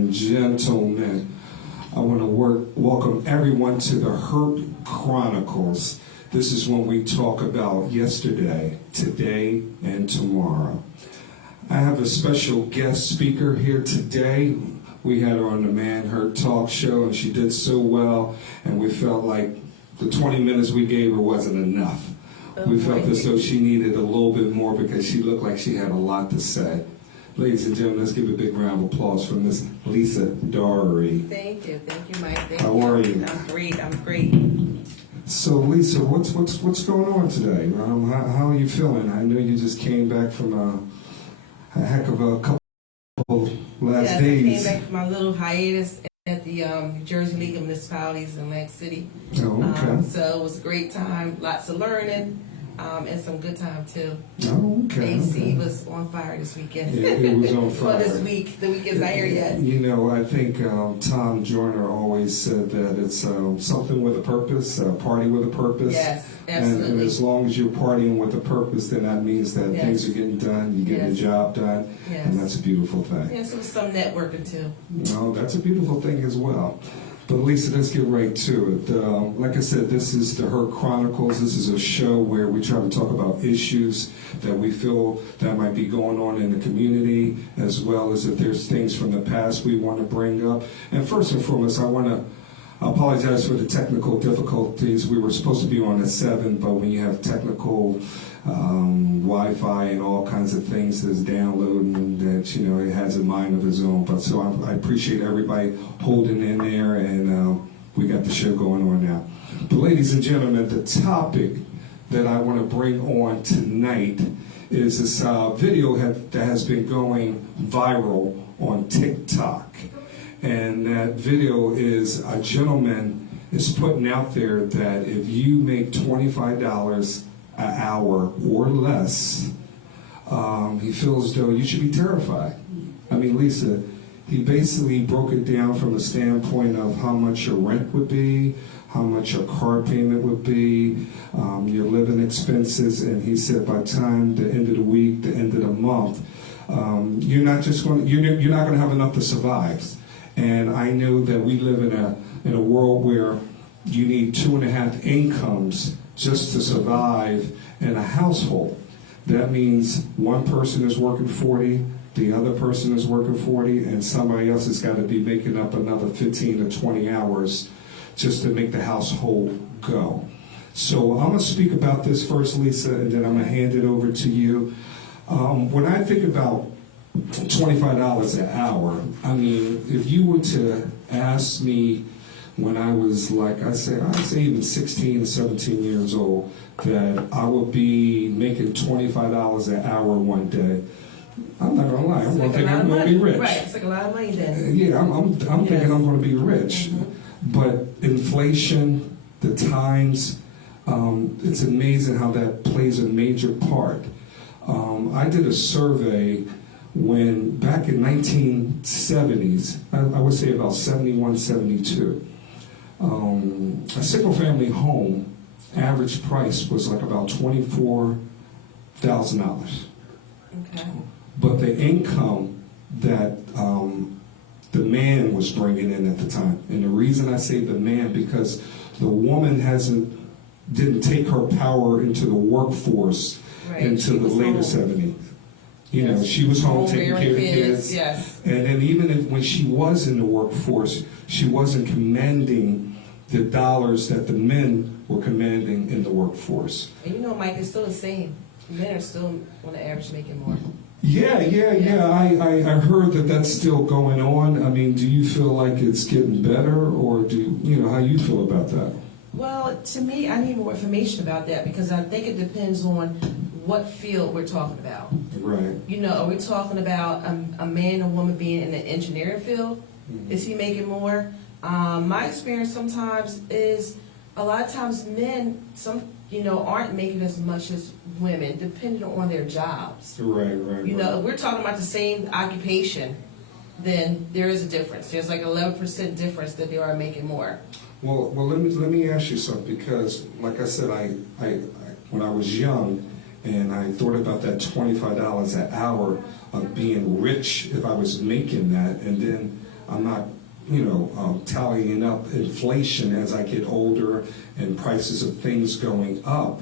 and gentlemen, I want to welcome everyone to the Chronicles. This is when we talk about yesterday, today, and tomorrow. I have a special guest speaker here today. We had her on the Man Her Talk show, and she did so well, and we felt like the 20 minutes we gave her wasn't enough. We felt as though she needed a little bit more because she looked like she had a lot to say. Ladies and gentlemen, let's give a big round of applause for Miss Lisa Dory. Thank you, Mike. How are you? I'm great. So, Lisa, what's going on today? How are you feeling? I know you just came back from a heck of a couple last days. Yes, I came back from my little hiatus at the New Jersey League of Municipalities in Atlantic City. Oh, okay. So it was a great time, lots of learning, and some good time too. Oh, okay. AC was on fire this weekend. It was on fire. Well, this week, the week is not here yet. You know, I think Tom Joyner always said that it's something with a purpose, a party with a purpose. Yes, absolutely. And as long as you're partying with a purpose, then that means that things are getting done, you're getting the job done, and that's a beautiful thing. Yes, it was some networking too. No, that's a beautiful thing as well. But Lisa, let's get right to it. Like I said, this is the Her Chronicles. This is a show where we try to talk about issues that we feel that might be going on in the community, as well as if there's things from the past we want to bring up. And first and foremost, I want to apologize for the technical difficulties. We were supposed to be on at 7, but when you have technical Wi-Fi and all kinds of things that's downloading, that, you know, it has a mind of its own. But so I appreciate everybody holding in there, and we got the show going on now. But ladies and gentlemen, the topic that I want to bring on tonight is this video that has been going viral on TikTok. And that video is a gentleman is putting out there that if you make $25 an hour or less, he feels as though you should be terrified. I mean, Lisa, he basically broke it down from the standpoint of how much your rent would be, how much your car payment would be, your living expenses, and he said by the time the end of the week, the end of the month, you're not going to have enough to survive. And I know that we live in a world where you need 2.5 incomes just to survive in a household. That means one person is working 40, the other person is working 40, and somebody else has got to be making up another 15 to 20 hours just to make the household go. So I'm going to speak about this first, Lisa, and then I'm going to hand it over to you. When I think about $25 an hour, I mean, if you were to ask me when I was like, I'd say even 16 or 17 years old, that I would be making $25 an hour one day, I'm not going to lie, I'm going to think I'm going to be rich. Right, it's like a lot of money then. Yeah, I'm thinking I'm going to be rich. Mm-hmm. But inflation, the times, it's amazing how that plays a major part. I did a survey when back in 1970s, I would say about 71, 72, a single family home average price was like about $24,000. Okay. But the income that the man was bringing in at the time, and the reason I say the man, because the woman didn't take her power into the workforce until the later 70s. You know, she was home taking care of the kids. Yes. And then even when she was in the workforce, she wasn't commanding the dollars that the men were commanding in the workforce. And you know, Mike, it's still the same. Men are still on the average making more. Yeah. I heard that that's still going on. I mean, do you feel like it's getting better, or how you feel about that? Well, to me, I need more information about that because I think it depends on what field we're talking about. Right. You know, are we talking about a man and woman being in the engineering field? Mm-hmm. Is he making more? My experience sometimes is a lot of times men, aren't making as much as women, depending on their jobs. Right. You know, if we're talking about the same occupation, then there is a difference. There's like 11% difference that they are making more. Well, let me ask you something, because, like I said, I when I was young, and I thought about that $25 an hour of being rich if I was making that, and then I'm not, tallying up inflation as I get older and prices of things going up.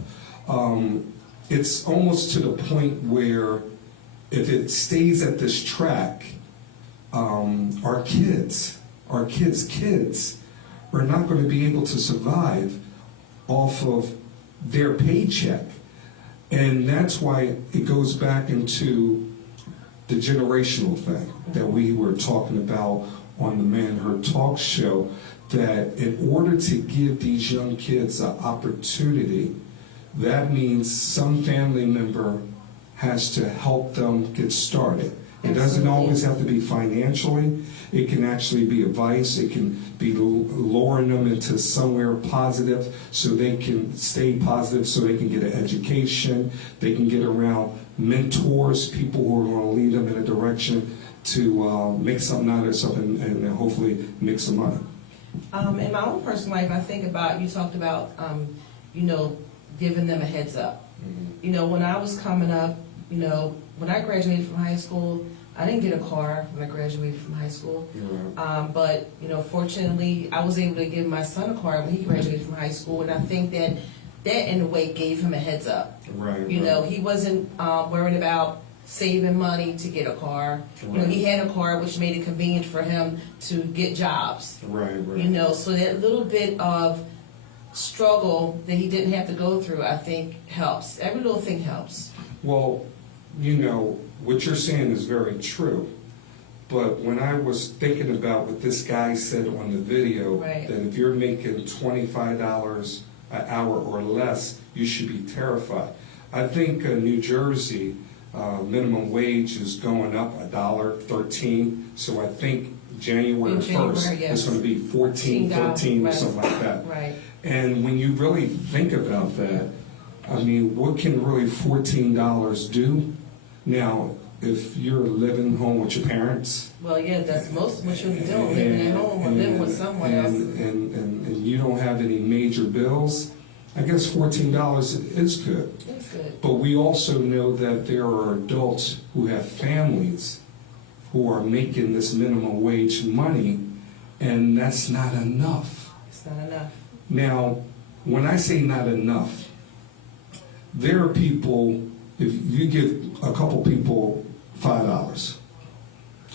It's almost to the point where if it stays at this track, our kids are not going to be able to survive off of their paycheck. And that's why it goes back into the generational thing that we were talking about on the Man Her Talk show, that in order to give these young kids an opportunity, that means some family member has to help them get started. It doesn't always have to be financially. It can actually be advice. It can be luring them into somewhere positive so they can stay positive, so they can get an education. They can get around mentors, people who are going to lead them in a direction to make something out of something and hopefully make some money. In my own personal life, I think about, you talked about, giving them a heads up. Mm-hmm. When I was coming up, when I graduated from high school, I didn't get a car when I graduated from high school. Right. But, fortunately, I was able to give my son a car when he graduated from high school, and I think that in a way gave him a heads up. Right. He wasn't worried about saving money to get a car. Right. He had a car, which made it convenient for him to get jobs. Right. Right. So that little bit of struggle that he didn't have to go through, I think, helps. Every little thing helps. Well, what you're saying is very true. But when I was thinking about what this guy said on the video, right, that if you're making $25 an hour or less, you should be terrified. I think New Jersey minimum wage is going up $1.13. So I think January 1st, yes, it's going to be $14.13 or right, something like that. Right. And when you really think about that, I mean, what can really $14 do? Now, if you're living home with your parents, well, yeah, that's most of what you'll be doing, living at home or living with someone else. And you don't have any major bills, I guess $14 is good. It's good. But we also know that there are adults who have families who are making this minimum wage money, and that's not enough. It's not enough. Now, when I say not enough, there are people, if you give a couple people $5,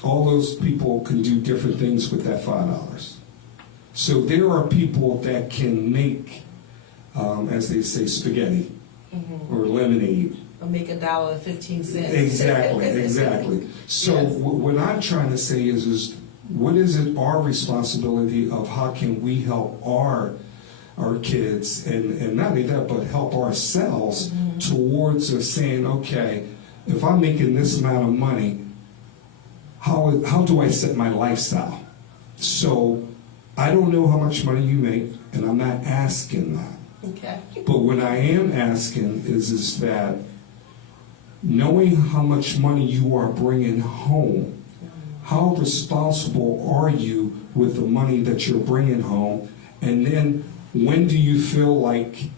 all those people can do different things with that $5. So there are people that can make, as they say, spaghetti or lemonade. Or make $1.15. Exactly. So yes, what I'm trying to say is what is it our responsibility of how can we help our kids, and not only that, but help ourselves towards saying, okay, if I'm making this amount of money, how do I set my lifestyle? So I don't know how much money you make, and I'm not asking that. Okay. But what I am asking is that knowing how much money you are bringing home, how responsible are you with the money that you're bringing home? And then when do you feel like,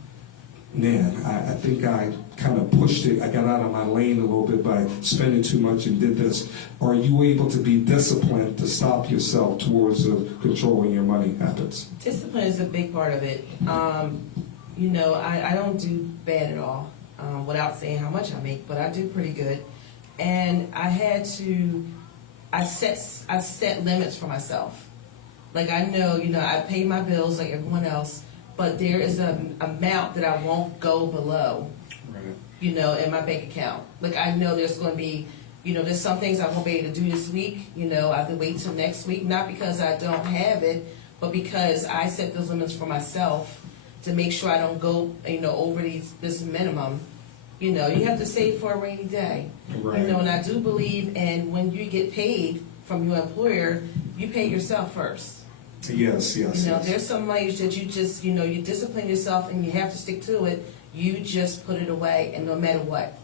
man, I think I kind of pushed it, I got out of my lane a little bit by spending too much and did this? Are you able to be disciplined to stop yourself towards controlling your money habits? Discipline is a big part of it. I don't do bad at all, without saying how much I make, but I do pretty good. And I set limits for myself. Like I know, I pay my bills like everyone else, but there is an amount that I won't go below, Right. in my bank account. Like I know there's going to be, there's some things I won't be able to do this week. I have to wait till next week, not because I don't have it, but because I set those limits for myself to make sure I don't go, over this minimum. You have to save for a rainy day. Right. And I do believe, and when you get paid from your employer, you pay yourself first. Yes. There's some money that you just, you discipline yourself and you have to stick to it. You just put it away, and no matter what,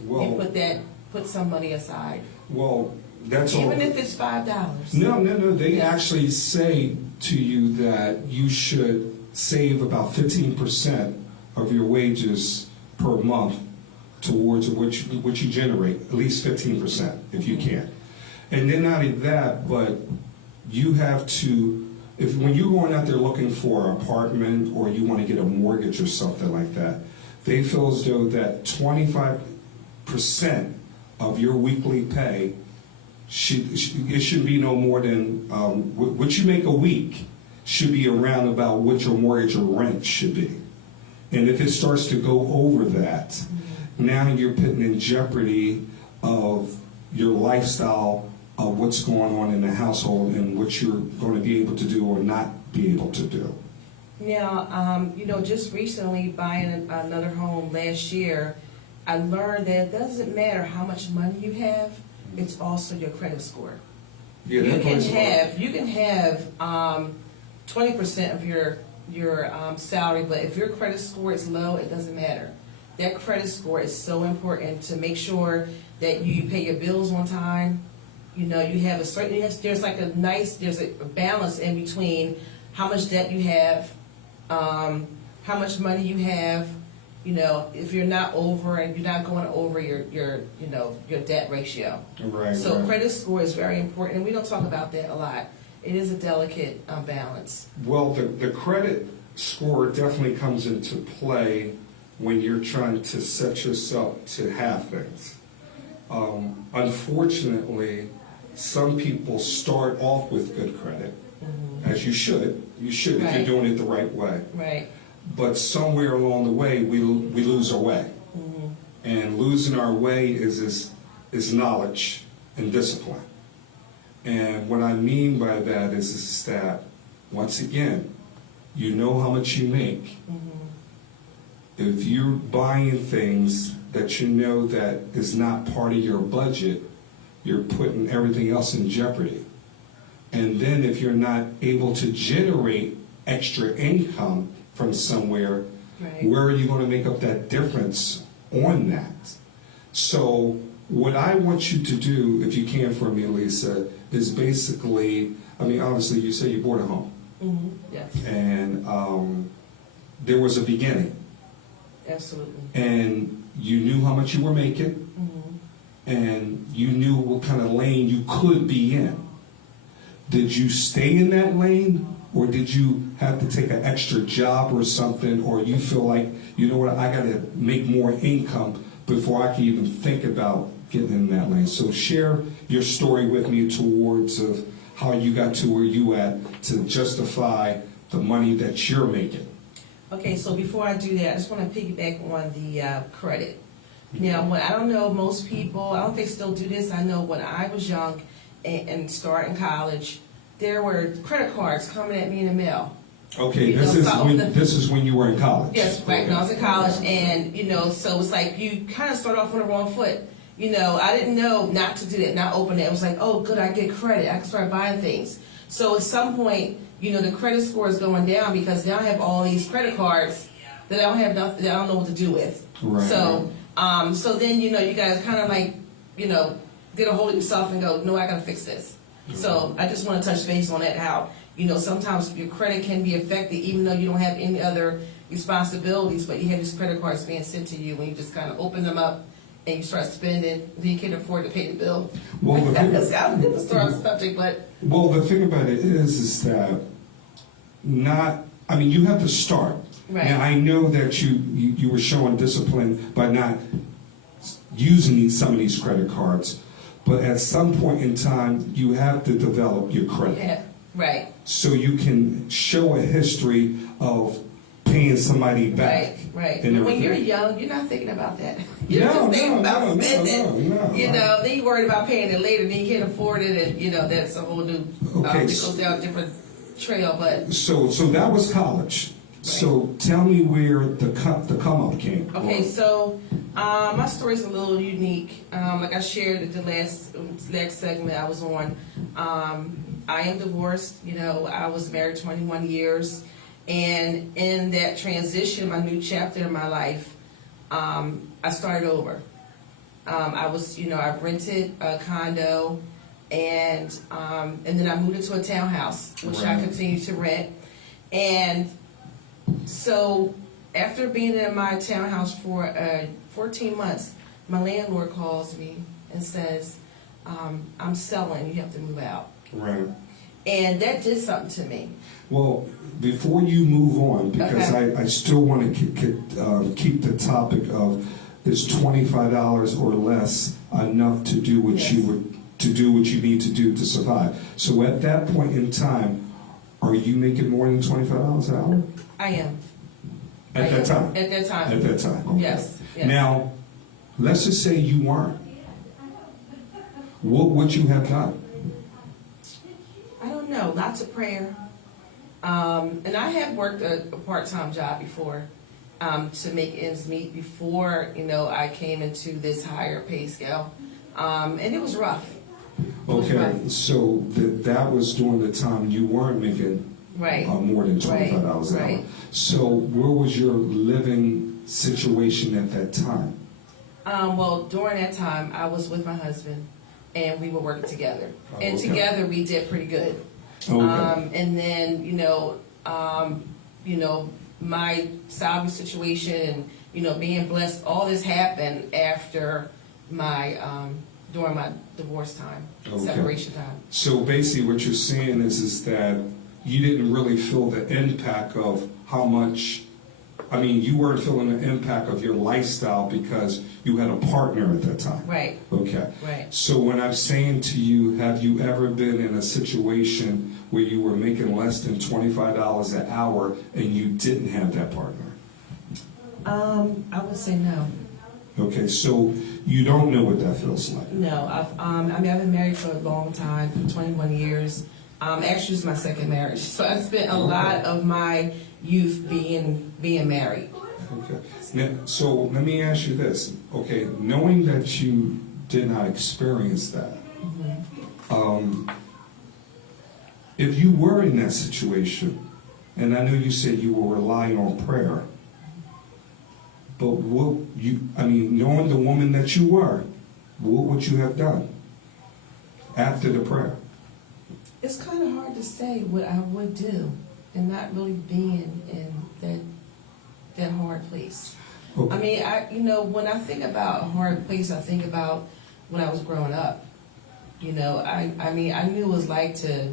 you put some money aside. Well, that's all. Even if it's $5. No. They actually say to you that you should save about 15% of your wages per month towards what you generate, at least 15% if you can. And then not only that, but you have to, when you're going out there looking for an apartment or you want to get a mortgage or something like that, they feel as though that 25% of your weekly pay it should be no more than what you make a week should be around about what your mortgage or rent should be. And if it starts to go over that, now you're putting in jeopardy of your lifestyle, of what's going on in the household and what you're going to be able to do or not be able to do. Now, just recently buying another home last year, I learned that it doesn't matter how much money you have, it's also your credit score. Yeah, you can have 20% of your salary, but if your credit score is low, it doesn't matter. That credit score is so important to make sure that you pay your bills on time. You have a certain, there's a balance in between how much debt you have, how much money you have, if you're not over and you're not going over your debt ratio. Right. So right. credit score is very important, and we don't talk about that a lot. It is a delicate balance. Well, the credit score definitely comes into play when you're trying to set yourself to have things. Unfortunately, some people start off with good credit, as you should. You should if you're doing it the right way. Right. But somewhere along the way, we lose our way. And losing our way is knowledge and discipline. And what I mean by that is that, once again, you know how much you make. If you're buying things that you know that is not part of your budget, you're putting everything else in jeopardy. And then if you're not able to generate extra income from somewhere, where are you going to make up that difference on that? So what I want you to do, if you can for me, Lisa, is basically, obviously you say you bought a home. Yes. And there was a beginning. Absolutely. And you knew how much you were making, and you knew what kind of lane you could be in. Did you stay in that lane, or did you have to take an extra job or something, or you feel like, you know what, I got to make more income before I can even think about getting in that lane? So share your story with me towards of how you got to where you at to justify the money that you're making. Okay, so before I do that, I just want to piggyback on the credit. Now, I don't know, most people, I don't think still do this. I know when I was young and starting college, there were credit cards coming at me in the mail. Okay, this is when you were in college. Yes, right. When I was in college, and so it's like you kind of start off on the wrong foot. I didn't know not to do that, not open it. It was like, oh, good, I get credit. I can start buying things. So at some point, the credit score is going down because now I have all these credit cards that I don't have nothing, that I don't know what to do with. Right. So, so then you guys kind of like, get a hold of yourself and go, no, I gotta fix this. So I just want to touch base on that. How sometimes your credit can be affected even though you don't have any other responsibilities, but you have these credit cards being sent to you when you just kind of open them up and you start spending, then you can't afford to pay the bill. Well, the thing, that's a different subject, but the thing about it is that you have to start. Right. Now, I know that you were showing discipline by not using some of these credit cards, but at some point in time, you have to develop your credit. Yeah, right. So you can show a history of paying somebody back. Right. And when you're young, you're not thinking about that. You're just thinking about spending. No. Then you're worried about paying it later, then you can't afford it, and that's a whole new, it goes down a different trail, but. So that was college. Right. So tell me where the come up came. Okay, so my story's a little unique. Like I shared at the last segment I was on, I am divorced. I was married 21 years. And in that transition, my new chapter in my life, I started over. I rented a condo, and then I moved into a townhouse, which I continued to rent. And so after being in my townhouse for 14 months, my landlord calls me and says, I'm selling, you have to move out. Right. And that did something to me. Well, before you move on, because Okay. I still want to keep the topic of, is $25 or less enough to do what Yes. you would to do what you need to do to survive? So at that point in time, are you making more than $25 an hour? I am. At that time? At that time. At that time, okay. Yes, yes. Now, let's just say you weren't. What would you have done? I don't know. Lots of prayer. And I have worked a part-time job before to make ends meet before, I came into this higher pay scale. And it was rough. Okay, so that was during the time you weren't making Right. more than $25 an hour. Right. So where was your living situation at that time? Well, during that time, I was with my husband, and we were working together. Oh, And okay. together, we did pretty good. Okay. And then, my salary situation and, being blessed, all this happened after during my divorce time, Okay. separation time. So basically what you're saying is that you didn't really feel the impact of how much, you weren't feeling the impact of your lifestyle because you had a partner at that time. Right, Okay. right. So when I'm saying to you, have you ever been in a situation where you were making less than $25 an hour and you didn't have that partner? I would say no. Okay, so you don't know what that feels like. No, I've been married for a long time, for 21 years. Actually, it's my second marriage. So I spent a lot of my youth being married. Okay. Now, so let me ask you this. Okay, knowing that you did not experience that, if you were in that situation, and I know you said you were relying on prayer, but knowing the woman that you were, what would you have done after the prayer? It's kind of hard to say what I would do and not really being in that hard place. Okay. When I think about a hard place, I think about when I was growing up. I knew it was like to,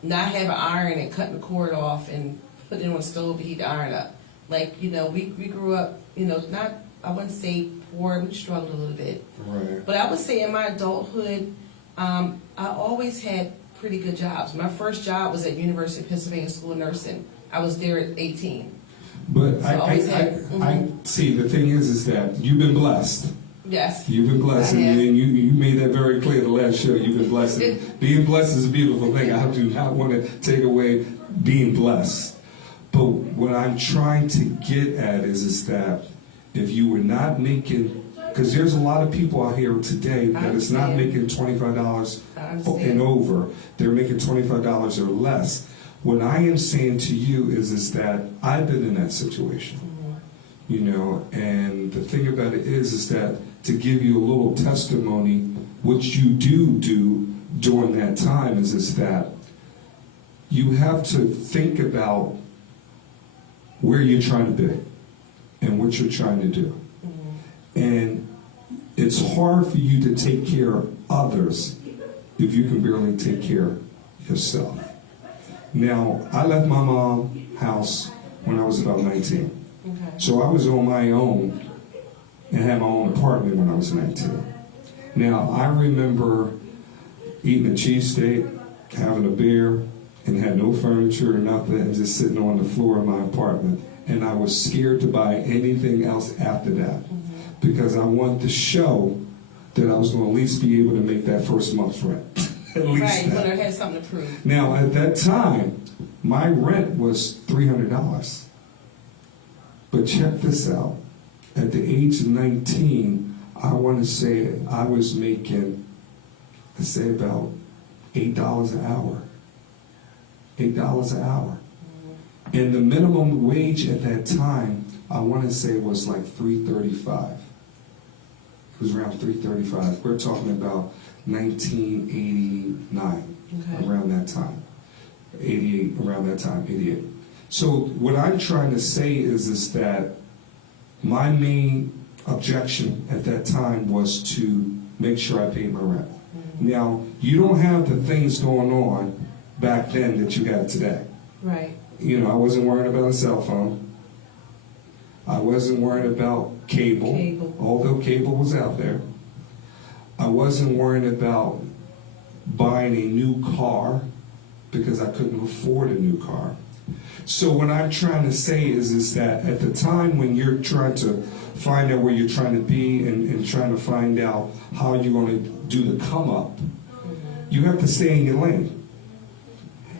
not have an iron and cutting the cord off and put it on the stove to heat the iron up. We grew up, not, I wouldn't say poor, we struggled a little bit. Right. But I would say in my adulthood, I always had pretty good jobs. My first job was at University of Pennsylvania School of Nursing. I was there at 18. But So I see, the thing is that you've been blessed. Yes. You've been blessed, I have. and you made that very clear the last show. You've been blessed. Being blessed is a beautiful thing. I do not want to take away being blessed. But what I'm trying to get at is that if you were not making, because there's a lot of people out here today that is not making $25 and over. They're making $25 or less. What I am saying to you is that I've been in that situation. And the thing about it is that to give you a little testimony, what you do during that time is that you have to think about where you're trying to be and what you're trying to do. And it's hard for you to take care of others if you can barely take care of yourself. Now, I left my mom's house when I was about 19. Okay. So I was on my own and had my own apartment when I was 19. Now, I remember eating a cheesesteak, having a beer, and had no furniture or nothing, and just sitting on the floor of my apartment. And I was scared to buy anything else after that because I wanted to show that I was going to at least be able to make that first month's rent. At least Right, you that. would have had something to prove. Now, at that time, my rent was $300. But check this out. At the age of 19, I want to say I was making, let's say about $8 an hour. $8 an hour. And the minimum wage at that time, I want to say was like $3.35. It was around $3.35. We're talking about 1989, Okay. around that time. 88, around that time, 88. So what I'm trying to say is that my main objection at that time was to make sure I paid my rent. Now, you don't have the things going on back then that you have today. Right. You know, I wasn't worried about a cell phone. I wasn't worried about cable, although cable was out there. I wasn't worried about buying a new car because I couldn't afford a new car. So what I'm trying to say is that at the time when you're trying to find out where you're trying to be and trying to find out how you're going to do the come up, you have to stay in your lane.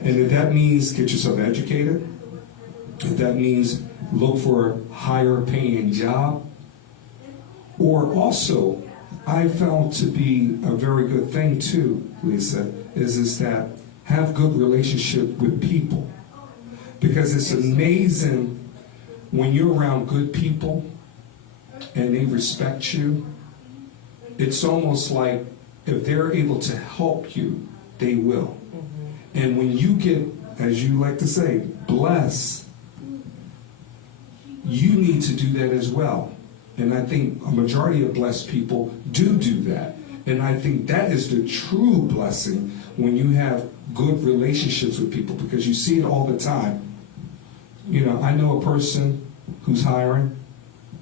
And if that means get yourself educated, if that means look for a higher paying job, or also, I found to be a very good thing too, Lisa, is that have good relationship with people. Because it's amazing when you're around good people and they respect you, it's almost like if they're able to help you, they will. And when you get, as you like to say, blessed, you need to do that as well. And I think a majority of blessed people do that. And I think that is the true blessing when you have good relationships with people, because you see it all the time. You know, I know a person who's hiring.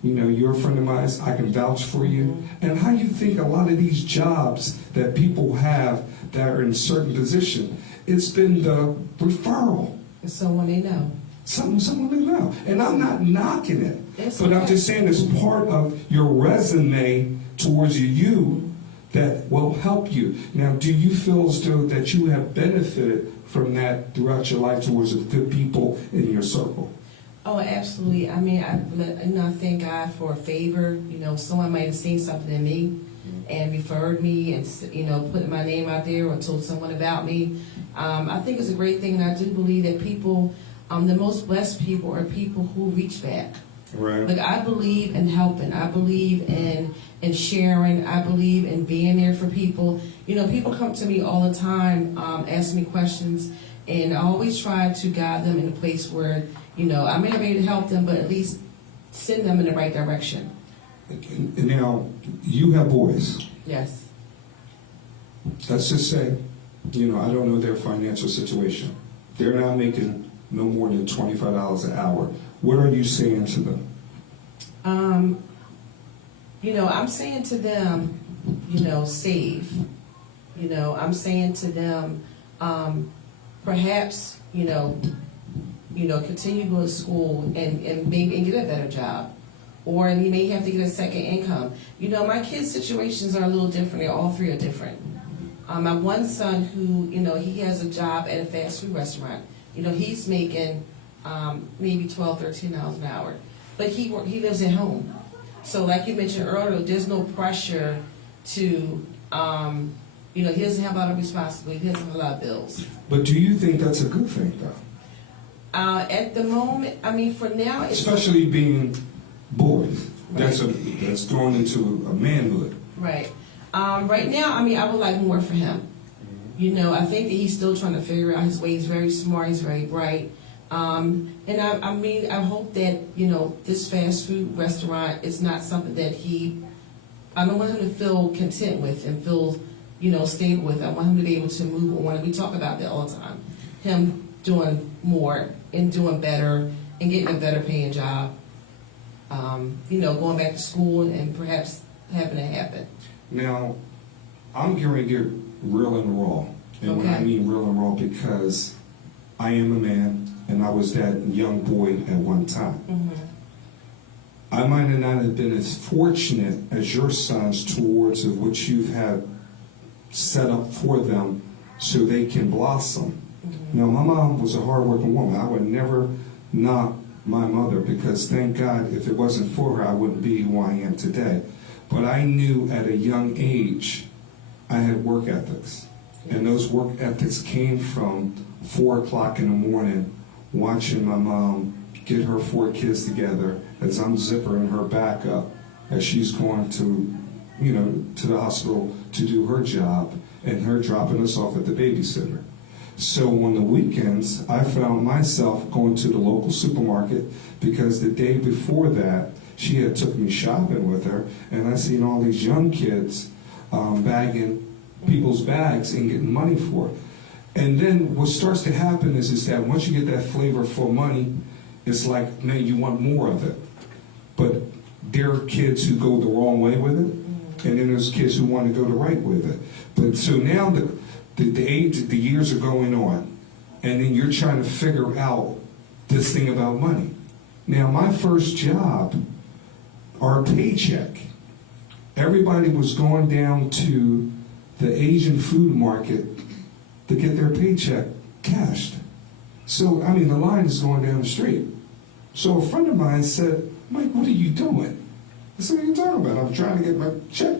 You know, you're a friend of mine. I can vouch for you. And how you think a lot of these jobs that people have that are in certain position, it's been the referral. It's someone they know. Someone they know. And I'm not knocking it. It's But okay. I'm just saying it's part of your resume towards you that will help you. Now, do you feel as though that you have benefited from that throughout your life towards the good people in your circle? Oh, absolutely. I mean, I thank God for a favor. You know, someone might have seen something in me and referred me and, you know, put my name out there or told someone about me. I think it's a great thing, and I do believe that people, the most blessed people are people who reach back. Right. Like, I believe in helping. I believe in sharing. I believe in being there for people. You know, people come to me all the time, ask me questions, and I always try to guide them in a place where, you know, I may not be able to help them, but at least send them in the right direction. Now, you have boys. Yes. Let's just say, you know, I don't know their financial situation. They're not making no more than $25 an hour. What are you saying to them? You know, I'm saying to them, you know, save. You know, I'm saying to them, perhaps, you know, continue to go to school and maybe get a better job. Or you may have to get a second income. You know, my kids' situations are a little different. All three are different. I have one son who, you know, he has a job at a fast food restaurant. You know, he's making maybe $12, $13 an hour. But he lives at home. So like you mentioned earlier, there's no pressure to, you know, he doesn't have a lot of responsibility. He doesn't have a lot of bills. But do you think that's a good thing, though? At the moment, I mean, for now, it's... Especially being boys. Right. That's growing into a manhood. Right. Right now, I mean, I would like more for him. You know, I think that he's still trying to figure out his way. He's very smart. He's very bright. And I mean, I hope that, you know, this fast food restaurant is not something that I don't want him to feel content with and feel, you know, stable with. I want him to be able to move on. And we talk about that all the time. Him doing more and doing better and getting a better paying job. You know, going back to school and perhaps having it happen. Now, I'm going to get real and raw. And when I mean real and raw, because I am a man and I was that young boy at one time. Mm-hmm. I might not have been as fortunate as your sons towards of what you've had set up for them so they can blossom. Mm-hmm. Now, my mom was a hardworking woman. I would never knock my mother, because thank God, if it wasn't for her, I wouldn't be who I am today. But I knew at a young age I had work ethics. And those work ethics came from 4 o'clock in the morning, watching my mom get her 4 kids together as I'm zippering her back up as she's going to, you know, to the hospital to do her job, and her dropping us off at the babysitter. So on the weekends, I found myself going to the local supermarket, because the day before that, she had took me shopping with her, and I seen all these young kids bagging people's bags and getting money for it. And then what starts to happen is that once you get that flavor for money, it's like, man, you want more of it. But there are kids who go the wrong way with it, and then there's kids who want to go the right with it. But so now the years are going on, and then you're trying to figure out this thing about money. Now, my first job, our paycheck, everybody was going down to the Asian food market to get their paycheck cashed. So, I mean, the line is going down the street. So a friend of mine said, Mike, what are you doing? I said, what are you talking about? I'm trying to get my check,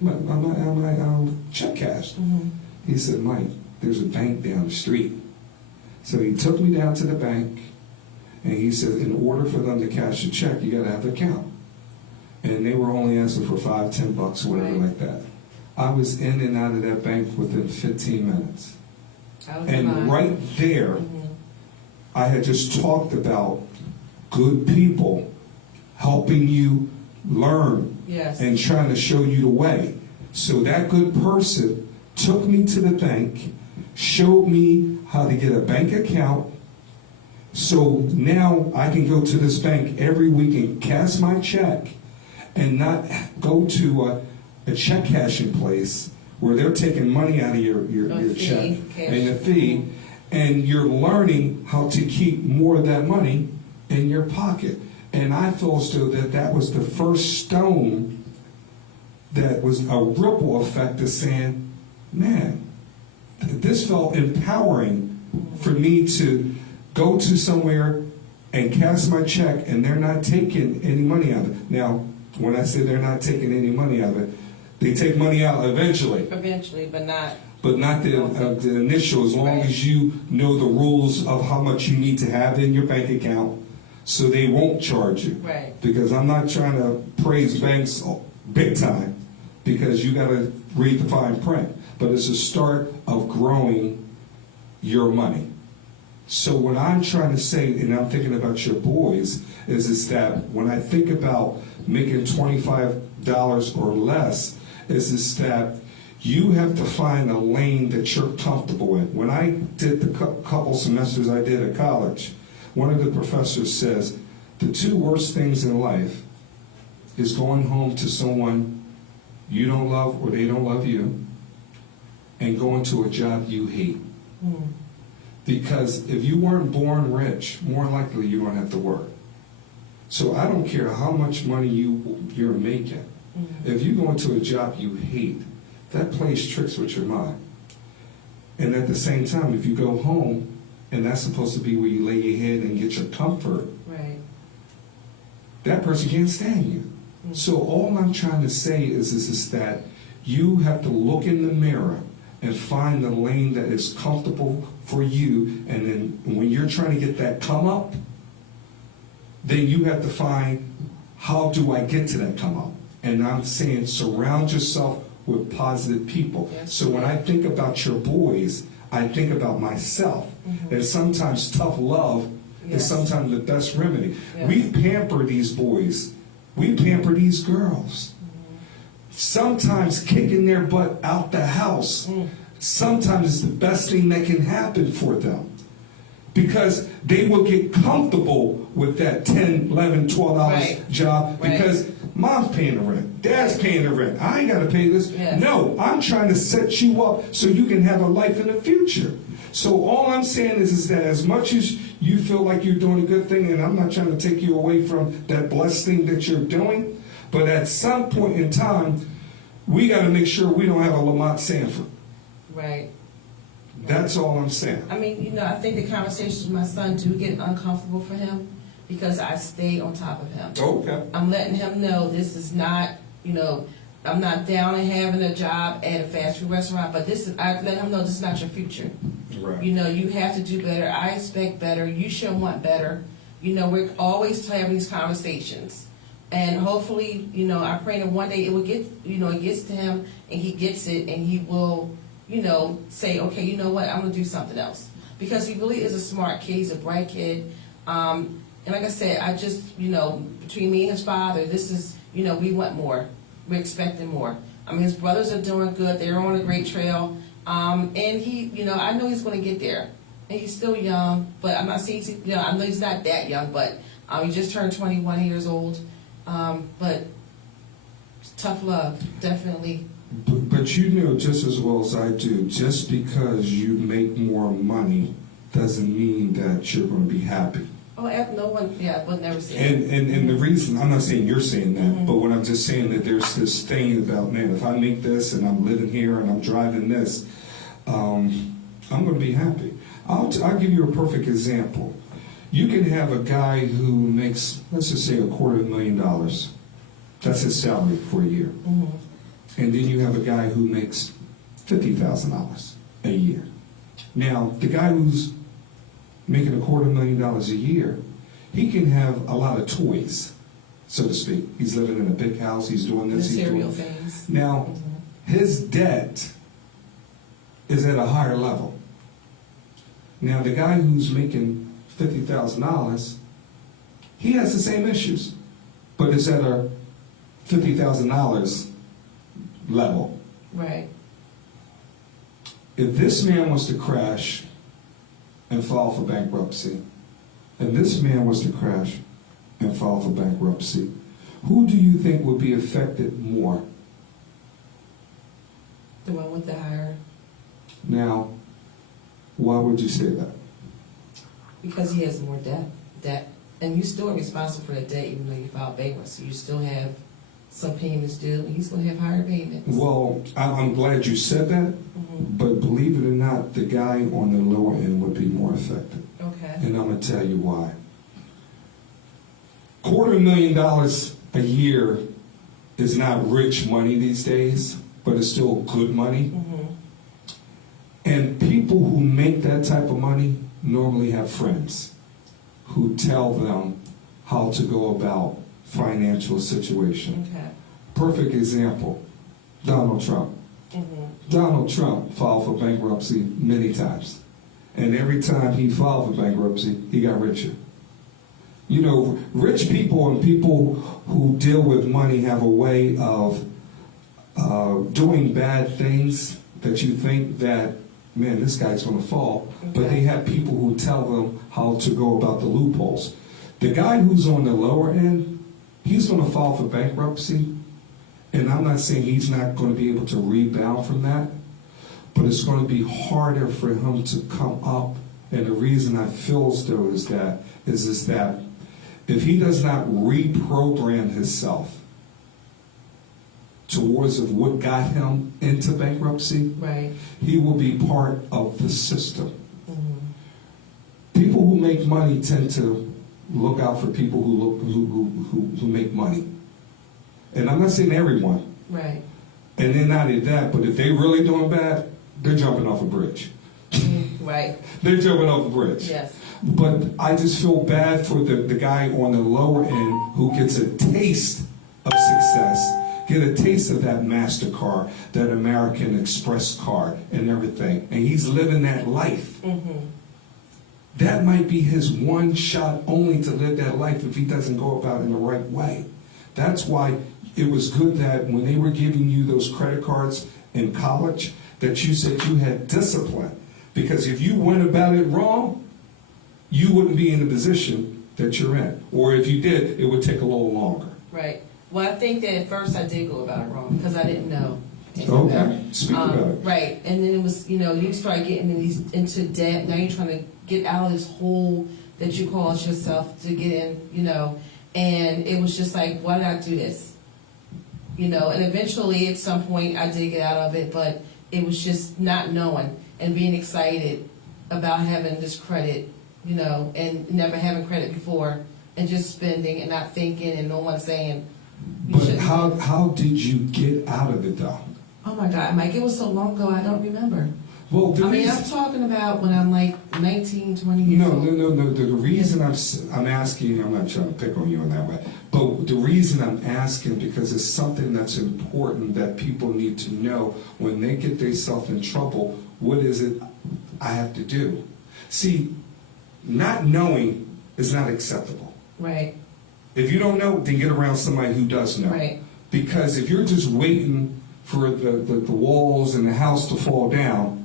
my check cashed. He said, Mike, there's a bank down the street. So he took me down to the bank, and he said, in order for them to cash a check, you got to have an account. And they were only asking for $5, $10, whatever like that. I was in and out of that bank within 15 minutes. And right there, I had just talked about good people helping you learn and trying to show you the way. So that good person took me to the bank, showed me how to get a bank account. So now I can go to this bank every week and cash my check and not go to a check cashing place where they're taking money out of your check and a fee, and you're learning how to keep more of that money in your pocket. And I feel as though that was the first stone that was a ripple effect of saying, man, this felt empowering for me to go to somewhere and cash my check, and they're not taking any money out of it. Now, when I say they're not taking any money out of it, they take money out eventually. Eventually, but not. But not the initial, as long as you know the rules of how much you need to have in your bank account, so they won't charge you. Right. Because I'm not trying to praise banks big time, because you got to read the fine print. But it's a start of growing your money. So what I'm trying to say, and I'm thinking about your boys, is that when I think about making $25 or less, is that you have to find a lane that you're comfortable in. When I did the couple semesters I did at college, one of the professors says, the two worst things in life is going home to someone you don't love or they don't love you, and going to a job you hate. Because if you weren't born rich, more likely you don't have to work. So I don't care how much money you're making. If you go into a job you hate, that plays tricks with your mind. And at the same time, if you go home, and that's supposed to be where you lay your head and get your comfort, Right. that person can't stand you. So all I'm trying to say is that you have to look in the mirror and find the lane that is comfortable for you. And then when you're trying to get that come up, then you have to find, how do I get to that come up? And I'm saying surround yourself with positive people. Yes. So when I think about your boys, I think about myself. And sometimes tough love is sometimes the best remedy. Yes. We pamper these boys. We pamper these girls. Sometimes kicking their butt out the house, sometimes is the best thing that can happen for them. Because they will get comfortable with that $10, $11, $12 job, because mom's paying the rent, dad's paying the rent, I ain't got to pay this. No, I'm trying to set you up so you can have a life in the future. So all I'm saying is that as much as you feel like you're doing a good thing, and I'm not trying to take you away from that blessed thing that you're doing, but at some point in time, we got to make sure we don't have a Lamont Sanford. Right. That's all I'm saying. I mean, I think the conversations with my son do get uncomfortable for him, because I stay on top of him. Okay. I'm letting him know this is not, I'm not down and having a job at a fast food restaurant, but I let him know this is not your future. Right. You have to do better. I expect better. You should want better. We're always having these conversations. And hopefully, I pray that one day it will get, it gets to him and he gets it, and he will, say, okay, you know what, I'm going to do something else. Because he really is a smart kid. He's a bright kid. And like I said, I just, between me and his father, this is, we want more. We're expecting more. I mean, his brothers are doing good. They're on a great trail. And he, I know he's going to get there. And he's still young, but I'm not saying, I know he's not that young, but he just turned 21 years old. But tough love, definitely. But you know just as well as I do, just because you make more money doesn't mean that you're going to be happy. Oh, no one, would never say that. And the reason, I'm not saying you're saying that, but what I'm just saying that there's this thing about, man, if I make this and I'm living here and I'm driving this, I'm going to be happy. I'll give you a perfect example. You can have a guy who makes, let's just say, $250,000. That's his salary for a year. Mm-hmm. And then you have a guy who makes $50,000 a year. Now, the guy who's making $250,000 a year, he can have a lot of toys, so to speak. He's living in a big house, he's doing this, he's doing Material things. Now, his debt is at a higher level. Now, the guy who's making $50,000, he has the same issues, but it's at a $50,000 level. Right. If this man was to crash and file for bankruptcy, and this man was to crash and file for bankruptcy, who do you think would be affected more? The one with the higher. Now, why would you say that? Because he has more debt. And you still are responsible for the debt even though you filed bankruptcy. You still have some payments due, and he's going to have higher payments. Well, I'm glad you said that, but believe it or not, the guy on the lower end would be more affected. Okay. And I'm going to tell you why. $250,000 a year is not rich money these days, but it's still good money. Mm-hmm. And people who make that type of money normally have friends who tell them how to go about financial situation. Okay. Perfect example, Donald Trump. Mm-hmm. Donald Trump filed for bankruptcy many times. And every time he filed for bankruptcy, he got richer. You know, rich people and people who deal with money have a way of doing bad things that you think that, man, this guy's going to fall. Okay. But they have people who tell them how to go about the loopholes. The guy who's on the lower end, he's going to file for bankruptcy. And I'm not saying he's not going to be able to rebound from that, but it's going to be harder for him to come up. And the reason I feel as though is that if he does not reprogram himself towards of what got him into bankruptcy, right, he will be part of the system. Mm-hmm. People who make money tend to look out for people who make money. And I'm not saying everyone. Right. And then not only that, but if they really doing bad, they're jumping off a bridge. Right. They're jumping off a bridge. Yes. But I just feel bad for the guy on the lower end who gets a taste of success, get a taste of that MasterCard, that American Express card and everything. And he's living that life. Mm-hmm. That might be his one shot only to live that life if he doesn't go about it in the right way. That's why it was good that when they were giving you those credit cards in college, that you said you had discipline. Because if you went about it wrong, you wouldn't be in the position that you're in. Or if you did, it would take a little longer. Right. Well, I think that at first I did go about it wrong because I didn't know. Okay, speak about it. Right. And then it was, you start getting into debt. Now you're trying to get out of this hole that you caused yourself to get in, And it was just like, why did I do this? And eventually at some point I did get out of it, but it was just not knowing and being excited about having this credit, and never having credit before, and just spending and not thinking and no one saying. But how did you get out of it though? Oh my God, Mike, it was so long ago I don't remember. Well, I'm talking about when I'm like 19, 20 years old. No. The reason I'm asking you, I'm not trying to pick on you in that way, but the reason I'm asking because it's something that's important that people need to know when they get themselves in trouble. What is it I have to do? See, not knowing is not acceptable. Right. If you don't know, then get around somebody who does know. Right. Because if you're just waiting for the walls and the house to fall down.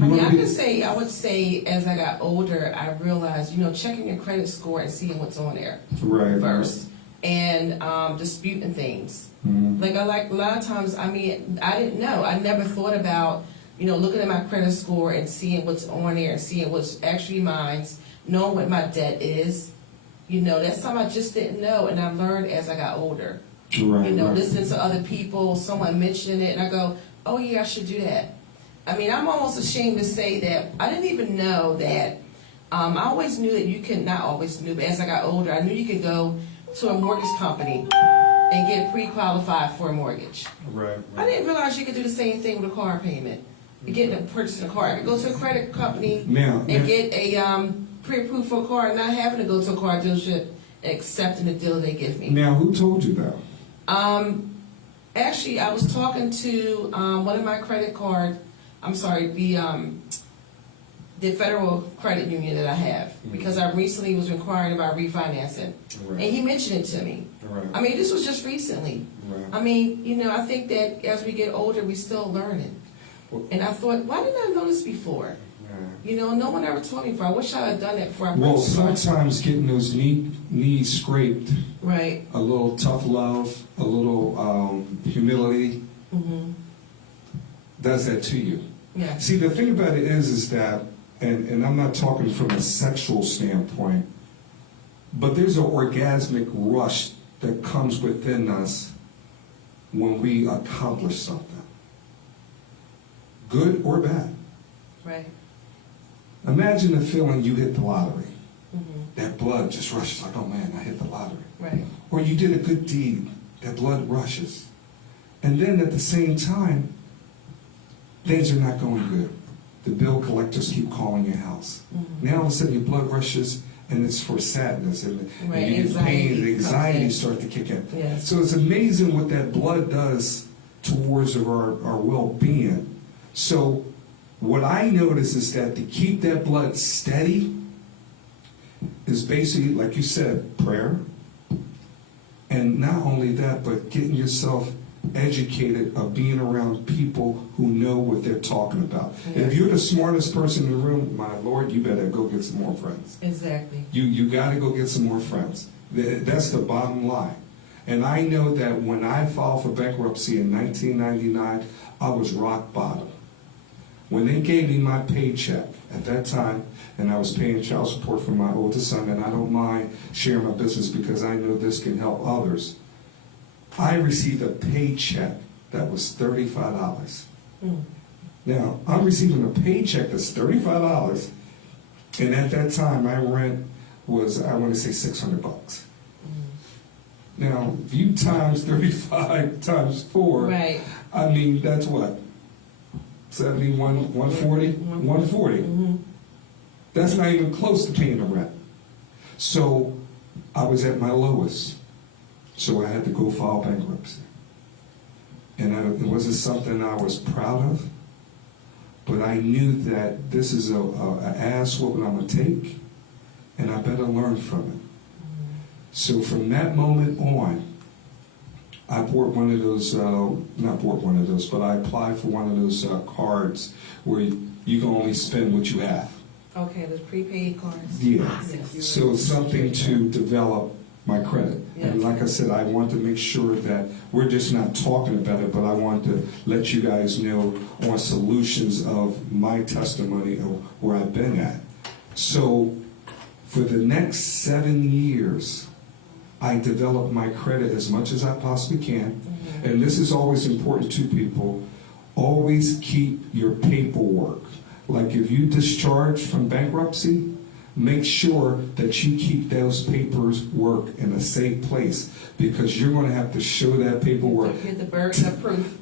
I mean, I would say as I got older, I realized, checking your credit score and seeing what's on there first, and disputing things. Mm-hmm. Like a lot of times, I didn't know. I never thought about, looking at my credit score and seeing what's on there and seeing what's actually mine, knowing what my debt is. That's something I just didn't know, and I learned as I got older. Listening to other people, someone mentioning it, and I go, oh yeah, I should do that. I mean, I'm almost ashamed to say that I didn't even know that. I always knew that you could, not always knew, but as I got older, I knew you could go to a mortgage company and get pre-qualified for a mortgage. Right. I didn't realize you could do the same thing with a car payment. Purchasing a car. I could go to a credit company and get a pre-approved for a car and not having to go to a car dealership and accepting the deal they give me. Now, who told you that? Actually, I was talking to one of my credit cards. I'm sorry, the federal credit union that I have, because I recently was inquiring about refinancing, and he mentioned it to me. I mean, this was just recently. I mean, I think that as we get older, we still learning. And I thought, why didn't I know this before? No one ever told me before. I wish I had done it before I Well, sometimes getting those knees scraped, right, a little tough love, a little humility, does that to you. Yeah. See, the thing about it is that, and I'm not talking from a sexual standpoint, but there's an orgasmic rush that comes within us when we accomplish something, good or bad. Right. Imagine the feeling you hit the lottery. That blood just rushes like, oh man, I hit the lottery. Right. Or you did a good deed, that blood rushes. And then at the same time, things are not going good. The bill collectors keep calling your house. Now all of a sudden your blood rushes and it's for sadness and you get pain and anxiety start to kick in. Yes. So it's amazing what that blood does towards our well-being. So what I notice is that to keep that blood steady is basically, like you said, prayer. And not only that, but getting yourself educated of being around people who know what they're talking about. Yes. And if you're the smartest person in the room, my Lord, you better go get some more friends. Exactly. You got to go get some more friends. That's the bottom line. And I know that when I filed for bankruptcy in 1999, I was rock bottom. When they gave me my paycheck at that time, and I was paying child support for my oldest son, and I don't mind sharing my business because I know this can help others, I received a paycheck that was $35. Now, I'm receiving a paycheck that's $35, and at that time, my rent was, I want to say, $600. Now, if you times 35 times 4, right. I mean, that's what? 71, 140? 140. That's not even close to paying the rent. So I was at my lowest. So I had to go file bankruptcy. And it wasn't something I was proud of, but I knew that this is an ass whooping I'm going to take, and I better learn from it. So from that moment on, I bought one of those, not bought one of those, but I applied for one of those cards where you can only spend what you have. Okay, those prepaid cards. Yeah. Yes. So something to develop my credit. Yes. And like I said, I want to make sure that we're just not talking about it, but I want to let you guys know on solutions of my testimony of where I've been at. So for the next 7 years, I developed my credit as much as I possibly can. And this is always important to people. Always keep your paperwork. Like if you discharge from bankruptcy, make sure that you keep those papers work in a safe place, because you're going to have to show that paperwork. Get the burden of proof.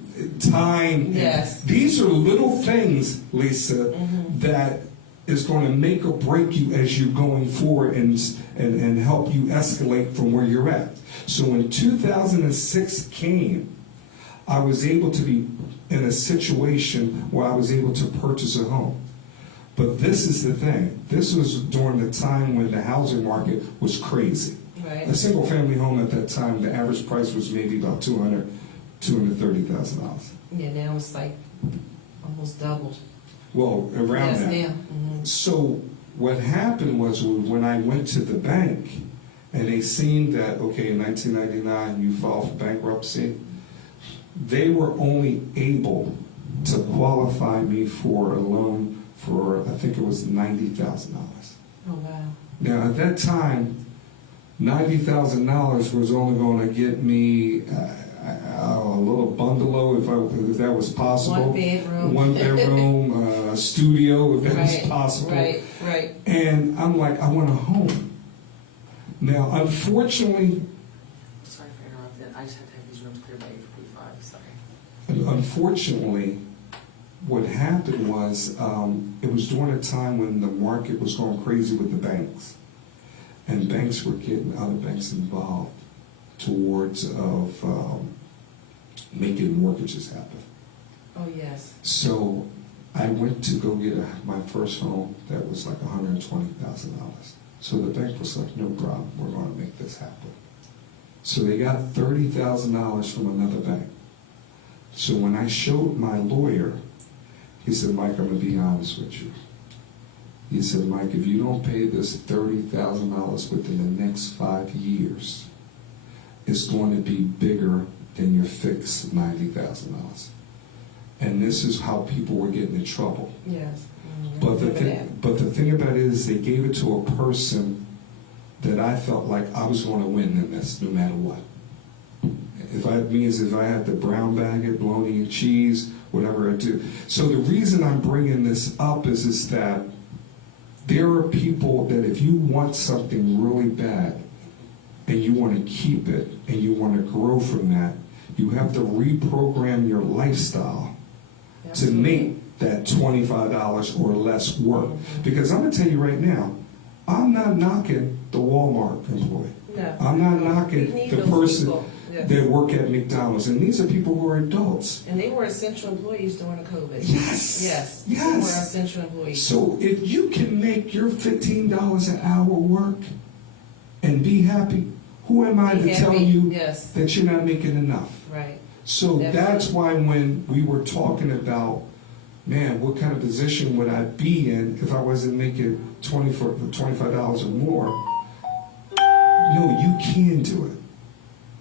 Time. Yes. These are little things, Lisa, that is going to make or break you as you're going forward and help you escalate from where you're at. So when 2006 came, I was able to be in a situation where I was able to purchase a home. But this is the thing. This was during the time when the housing market was crazy. Right. A single family home at that time, the average price was maybe about $200,000, $230,000. Yeah, now it's like almost doubled. Well, around Yes, that. now. Mm-hmm. So what happened was when I went to the bank and they seen that, okay, in 1999 you filed for bankruptcy, they were only able to qualify me for a loan for, I think it was $90,000. Oh, wow. Now, at that time, $90,000 was only going to get me a little bungalow, if that was possible. One bedroom, studio, if that right, was possible. Right. And I'm like, I want a home. Now, unfortunately, Sorry for interrupting. I just have to have these rooms cleared by 8:45. Sorry. unfortunately, what happened was it was during a time when the market was going crazy with the banks, and banks were getting other banks involved towards of making mortgages happen. Oh, yes. So I went to go get my first home that was like $120,000. So the bank was like, no problem, we're going to make this happen. So they got $30,000 from another bank. So when I showed my lawyer, he said, Mike, I'm going to be honest with you. He said, Mike, if you don't pay this $30,000 within the next 5 years, it's going to be bigger than your fixed $90,000. And this is how people were getting in trouble. Yes. But the thing about it is they gave it to a person that I felt like I was going to win in this no matter what. If I had the brown bag it, bologna and cheese, whatever I do. So the reason I'm bringing this up is that there are people that if you want something really bad and you want to keep it and you want to grow from that, you have to reprogram your lifestyle to make that $25 or less work. Because I'm going to tell you right now, I'm not knocking the Walmart employee. No. I'm not knocking the person that work at McDonald's. And these are people who are adults. And they were essential employees during the COVID. Yes. Yes. Yes. They were essential employees. So if you can make your $15 an hour work and be happy, who am I to tell you that you're not making enough? Right. So that's why when we were talking about, man, what kind of position would I be in if I wasn't making $25 or more? No, you can do it.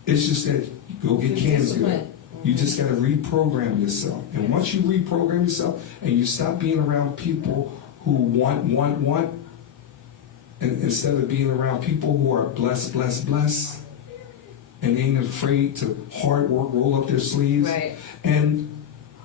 It's just that you go get cans do it. You just got to reprogram yourself. And once you reprogram yourself and you stop being around people who want, and instead of being around people who are blessed, and ain't afraid to hard work, roll up their sleeves. Right. And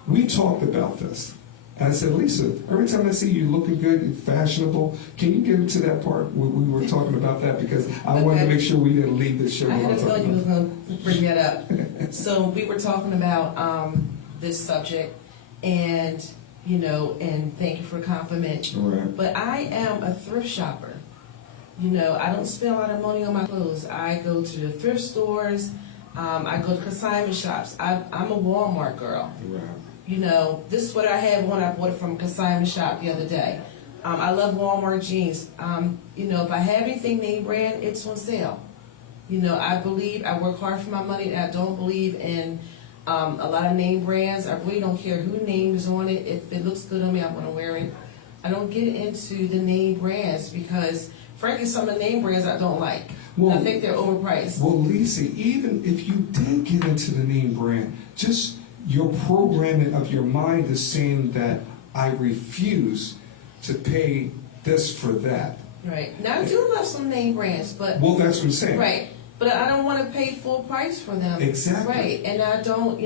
we talked about this. And I said, Lisa, every time I see you looking good, you're fashionable, can you get into that part where we were talking about that? Because I wanted to make sure we didn't leave this show. I had a feeling you was going to bring that up. So we were talking about this subject, and and thank you for the compliment. Right. But I am a thrift shopper. I don't spend a lot of money on my clothes. I go to the thrift stores. I go to consignment shops. I'm a Walmart girl. Right. This is what I had when I bought it from a consignment shop the other day. I love Walmart jeans. If I have anything name brand, it's on sale. I work hard for my money, and I don't believe in a lot of name brands. I really don't care who name is on it. If it looks good on me, I'm going to wear it. I don't get into the name brands because, frankly, some of the name brands I don't like. I think they're overpriced. Well, Lisa, even if you did get into the name brand, just your programming of your mind is saying that I refuse to pay this for that. Right. Now, I do love some name brands, but... Well, that's what I'm saying. Right. But I don't want to pay full price for them. Exactly. Right. And I don't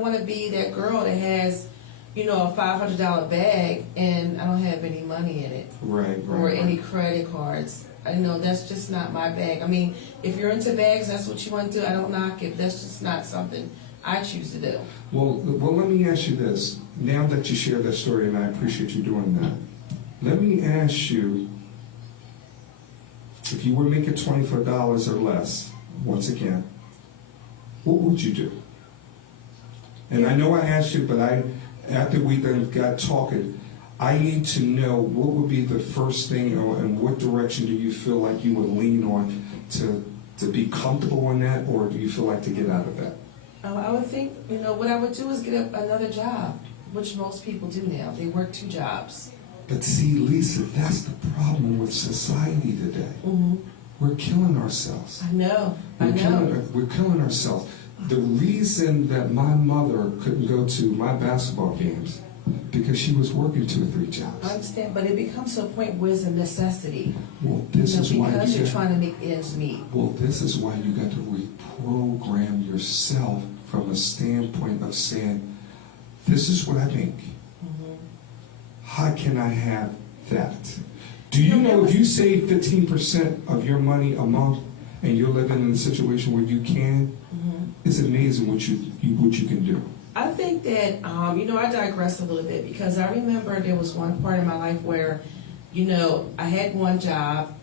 want to be that girl that has, a $500 bag and I don't have any money in it. Right. Or any credit cards. I know that's just not my bag. I mean, if you're into bags, that's what you want to do. I don't knock it. That's just not something I choose to do. Well, let me ask you this. Now that you share that story, and I appreciate you doing that, let me ask you, if you were making $24 or less, once again, what would you do? And I know I asked you, but after we then got talking, I need to know what would be the first thing, and what direction do you feel like you would lean on to be comfortable in that, or do you feel like to get out of that? I would think, what I would do is get another job, which most people do now. They work 2 jobs. But see, Lisa, that's the problem with society today. Mm-hmm. We're killing ourselves. I know. We're killing ourselves. The reason that my mother couldn't go to my basketball games because she was working 2 or 3 jobs. I understand, but it becomes to a point where it's a necessity. Well, this is why because you're trying to make ends meet. Well, this is why you got to reprogram yourself from a standpoint of saying, "This is what I make. Mm-hmm. How can I have that?" Do you know if you save 15% of your money a month and you're living in a situation where you can, it's amazing what you can do. I think that, I digress a little bit because I remember there was one part in my life where, I had one job,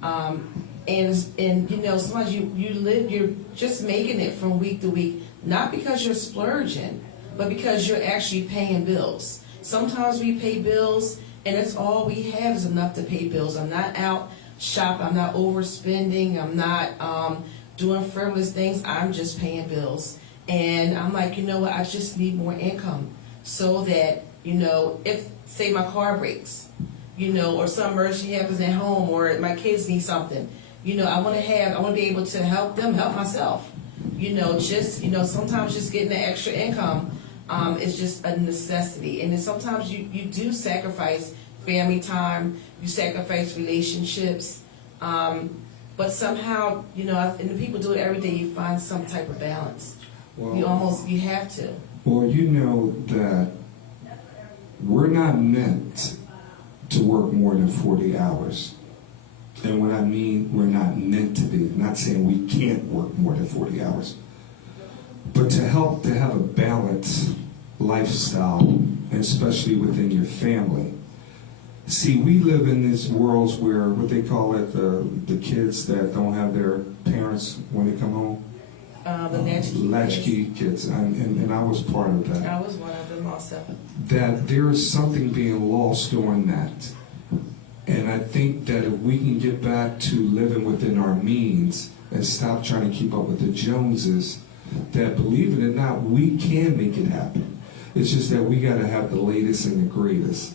and sometimes you're just making it from week to week, not because you're splurging, but because you're actually paying bills. Sometimes we pay bills, and it's all we have is enough to pay bills. I'm not out shopping, I'm not overspending, I'm not doing frivolous things, I'm just paying bills. And I'm like, what, I just need more income so that, if, say, my car breaks, or some emergency happens at home, or my kids need something, I want to be able to help them help myself. Sometimes just getting the extra income is just a necessity. And then sometimes you do sacrifice family time, you sacrifice relationships, but somehow, and the people do it every day, you find some type of balance. Well, you have to. Well, you know that we're not meant to work more than 40 hours. And what I mean, we're not meant to be. I'm not saying we can't work more than 40 hours. But to have a balanced lifestyle, and especially within your family. See, we live in these worlds where, what they call it, the kids that don't have their parents when they come home. The latchkey kids, and I was part of that. I was one of them also. That there is something being lost during that. And I think that if we can get back to living within our means and stop trying to keep up with the Joneses, that, believe it or not, we can make it happen. It's just that we got to have the latest and the greatest.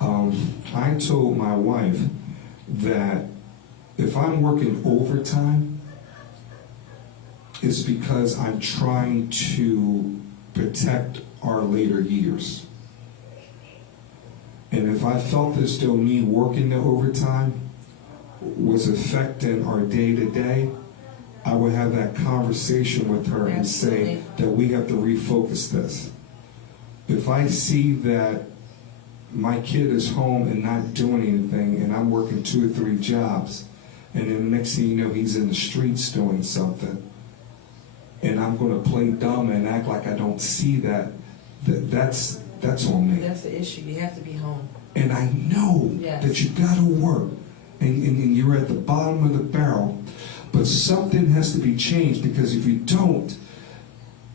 I told my wife that if I'm working overtime, it's because I'm trying to protect our later years. And if I felt as though me working the overtime was affecting our day-to-day, I would have that conversation with her and say that we have to refocus this. If I see that my kid is home and not doing anything, and I'm working 2 or 3 jobs, and then the next thing you know, he's in the streets doing something, and I'm going to play dumb and act like I don't see that's on me. That's the issue. You have to be home. And I know that you got to work, and you're at the bottom of the barrel, but something has to be changed, because if you don't,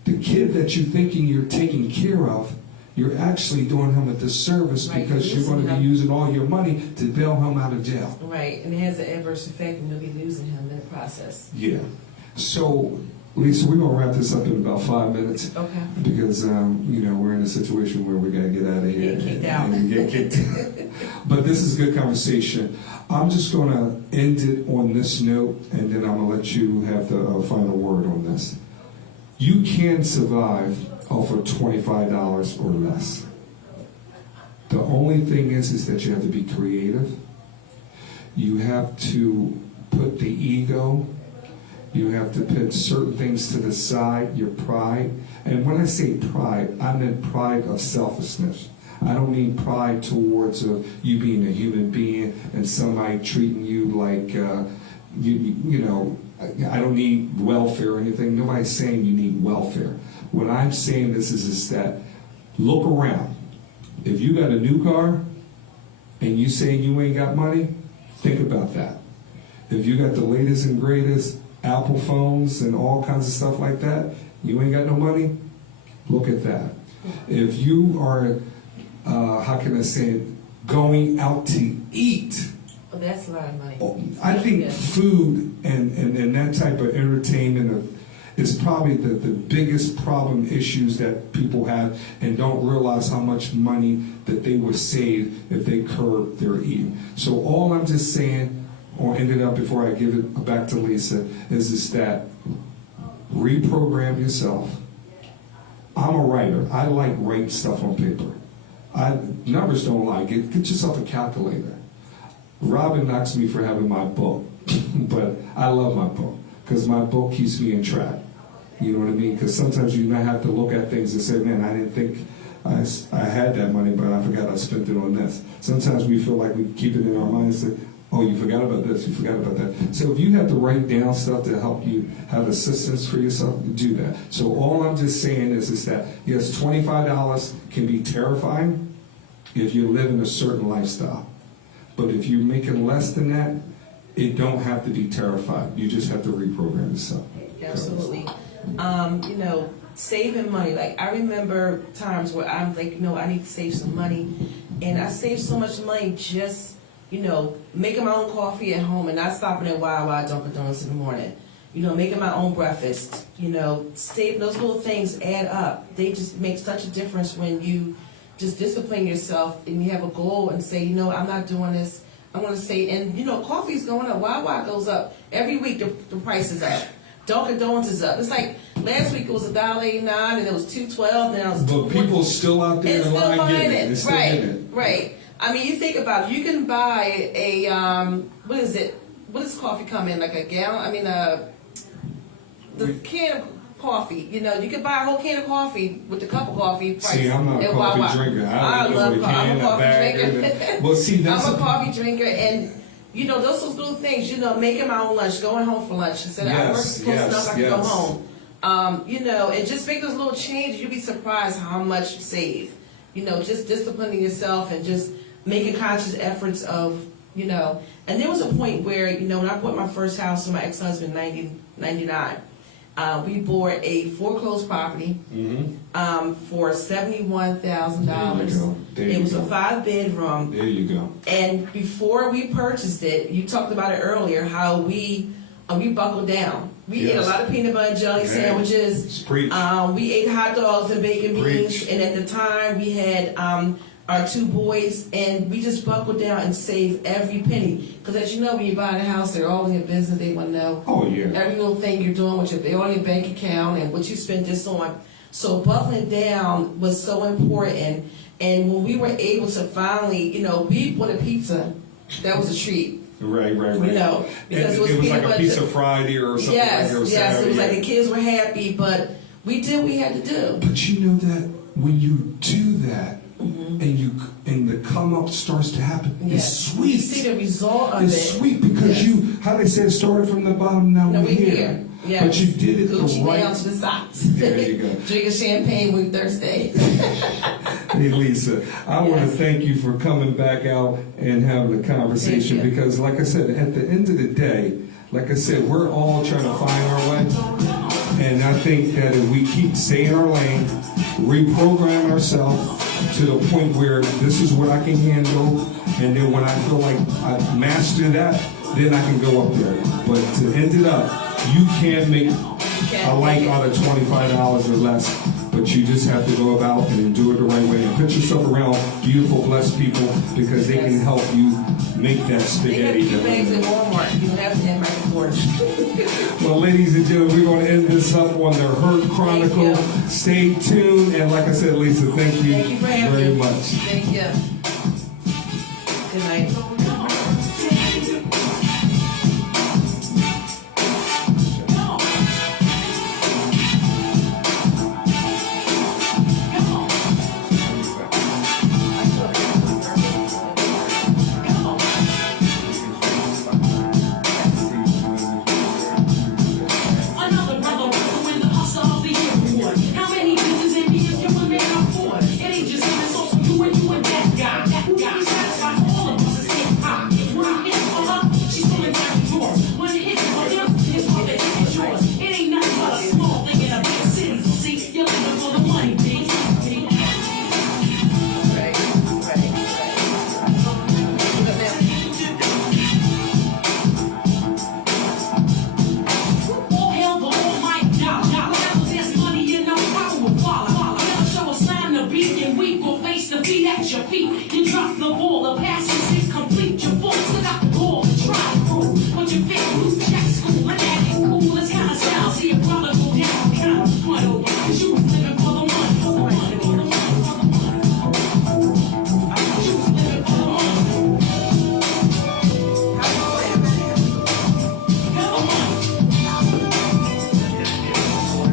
the kid that you're thinking you're taking care of, you're actually doing him a disservice, because you're going to be using all your money to bail him out of jail. Right, and it has an adverse effect, and you'll be losing him in the process. Yeah. So, Lisa, we're going to wrap this up in about 5 minutes. Okay. Because, we're in a situation where we got to get out of here. Get kicked out. And get kicked. But this is a good conversation. I'm just going to end it on this note, and then I'm going to let you have the final word on this. You can survive off of $25 or less. The only thing is that you have to be creative. You have to put the ego. You have to put certain things to the side, your pride. And when I say pride, I mean pride of selfishness. I don't mean pride towards you being a human being and somebody treating you like, I don't need welfare or anything. Nobody's saying you need welfare. What I'm saying is that look around. If you got a new car and you say you ain't got money, think about that. If you got the latest and greatest Apple phones and all kinds of stuff like that, you ain't got no money, look at that. If you are, going out to eat, Oh, that's a lot of money. I think food and that type of entertainment is probably the biggest problem issues that people have and don't realize how much money that they would save if they curb their eating. So all I'm just saying, or ended up before I give it back to Lisa, is that reprogram yourself. I'm a writer. I like writing stuff on paper. Numbers don't lie. Get yourself a calculator. Robin knocks me for having my book, but I love my book because my book keeps me in track. You know what I mean? Because sometimes you might have to look at things and say, man, I didn't think I had that money, but I forgot I spent it on this. Sometimes we feel like we keep it in our minds that, oh, you forgot about this, you forgot about that. So if you have to write down stuff to help you have assistance for yourself, do that. So all I'm just saying is that, yes, $25 can be terrifying if you live in a certain lifestyle. But if you're making less than that, it don't have to be terrified. You just have to reprogram yourself. Absolutely. You know, saving money. Like, I remember times where I'm like, you know, I need to save some money. And I saved so much money just, you know, making my own coffee at home and not stopping at Wawa Dunkin' Donuts in the morning. You know, making my own breakfast. You know, saving those little things add up. They just make such a difference when you just discipline yourself and you have a goal and say, you know, I'm not doing this. I want to say, and you know, coffee's going up. Wawa goes up every week. The price is up. Dunkin' Donuts is up. It's like last week it was $1.89 and it was $2.12 and then it was $2.40. But people still out there in line getting it. They're still getting it. Right. I mean, you think about it. You can buy a what is it? What does coffee come in? Like a gallon? I mean, the can of coffee. You know, you can buy a whole can of coffee with the cup of coffee price. See, I'm not a coffee drinker. I love coffee. I'm a coffee drinker. Well, see, that's I'm a coffee drinker, and you know, those little things. You know, making my own lunch, going home for lunch instead of I work close enough I can go home. You know, and just make those little changes. You'll be surprised how much you save. You know, just disciplining yourself and just making conscious efforts of, you know. And there was a point where, you know, when I bought my first house with my ex-husband in 99, we bought a foreclosed property for $71,000. It was a 5-bedroom. There you go. And before we purchased it, you talked about it earlier, how we buckled down. We ate a lot of peanut butter and jelly sandwiches. We ate hot dogs and bacon beans. And at the time, we had our 2 boys, and we just buckled down and saved every penny. Because as you know, when you buy a house, they're all in your business. They want to know every little thing you're doing, they're on your bank account, and what you spent this on. So buckling down was so important. And when we were able to finally, you know, we bought a pizza. That was a treat. Right. You know, because it was like a pizza Friday or something. Yes, like it was like the kids were happy, but we did what we had to do. But you know that when you do that, and the come up starts to happen, it's sweet. You see the result of it. It's sweet because how they say it started from the bottom, now we're here. Yes. But you did it Gucci the right. down to the socks. There you go. Drinking champagne when you're thirsty. Hey Lisa, I want to thank you for coming back out and having a conversation because, like I said, at the end of the day, like I said, we're all trying to find our way. And I think that if we keep staying in our lane, reprogram ourselves to the point where this is what I can handle, and then when I feel like I've mastered that, then I can go up there. But to end it up, you can't make a life out of $25 or less, but you just have to go about and do it the right way and put yourself around beautiful, blessed people because they can help you make that spaghetti. They have bags at Walmart. You don't have to have my report. Well, ladies and gentlemen, we're going to end this up on the Hurt Chronicle. Stay tuned, and like I said, Lisa, thank you for having very me. much. Thank you.